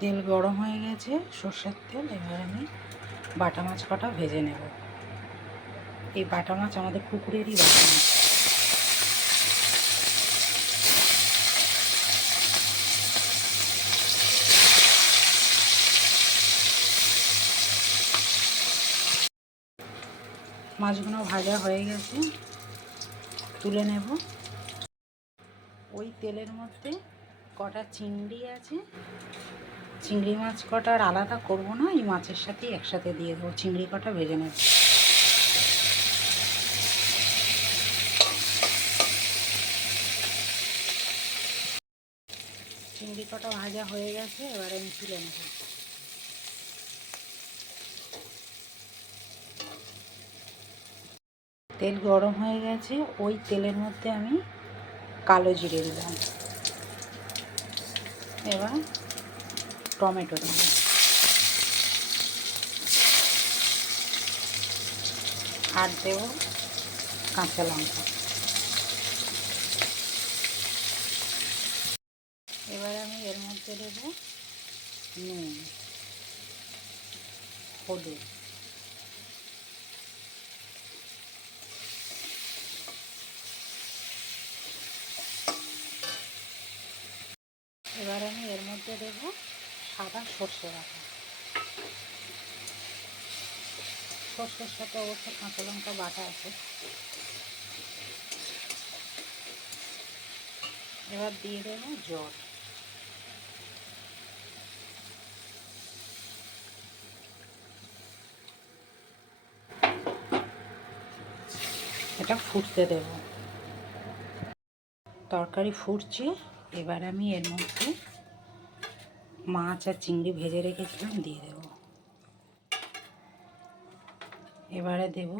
তেল গরম হয়ে গেছে, সর্ষের তেল। এবার আমি বাটা মাছ কটা ভেজে নেব। এই বাটা মাছ আমাদের পুকুরেরই বাটা মাছ। মাছগুলো ভাজা হয়ে গেছে, তুলে নেব। ওই তেলের মধ্যে কটা চিংড়ি আছে, চিংড়ি মাছ কটা আর আলাদা করবো না, এই মাছের সাথেই একসাথে দিয়ে দেবো। চিংড়ি কটা ভেজে নেব। চিংড়ি কটা ভাজা হয়ে গেছে, এবার আমি তুলে নেব। তেল গরম হয়ে গেছে, ওই তেলের মধ্যে আমি কালো জিরে দিলাম। এবার টমেটো দেব, আর দেব কাঁচা লঙ্কা। এবার আমি এর মধ্যে দেব নুন, হলুদ, এবার আমি এর মধ্যে দেব সাদা সর্ষে বাটা। সর্ষের সাথে অবশ্য কাঁচা লঙ্কা বাটা আছে। এবার দিয়ে দেব জল। এটা ফুটতে দেব। তরকারি ফুটছে, এবার আমি এর মধ্যে মাছ আর চিংড়ি ভেজে রেখেছিলাম দিয়ে দেব। এবারে দেব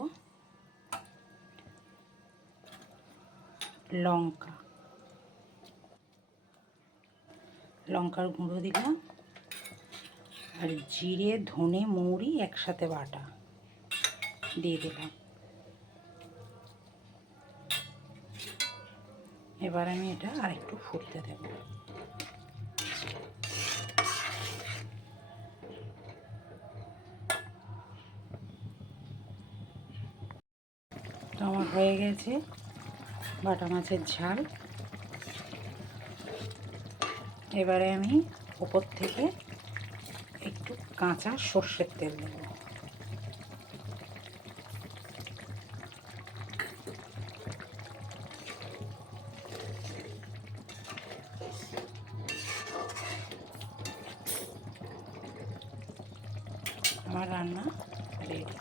লঙ্কা, লঙ্কার গুঁড়ো দিলাম, আর জিরে ধনে মৌরি একসাথে বাটা দিয়ে দিলাম। এবার আমি এটা আরেকটু ফুটতে দেব। তো আমার হয়ে গেছে বাটা মাছের ঝাল। এবারে আমি ওপর থেকে একটু কাঁচা সর্ষের তেল দেব। আমার রান্না রেডি।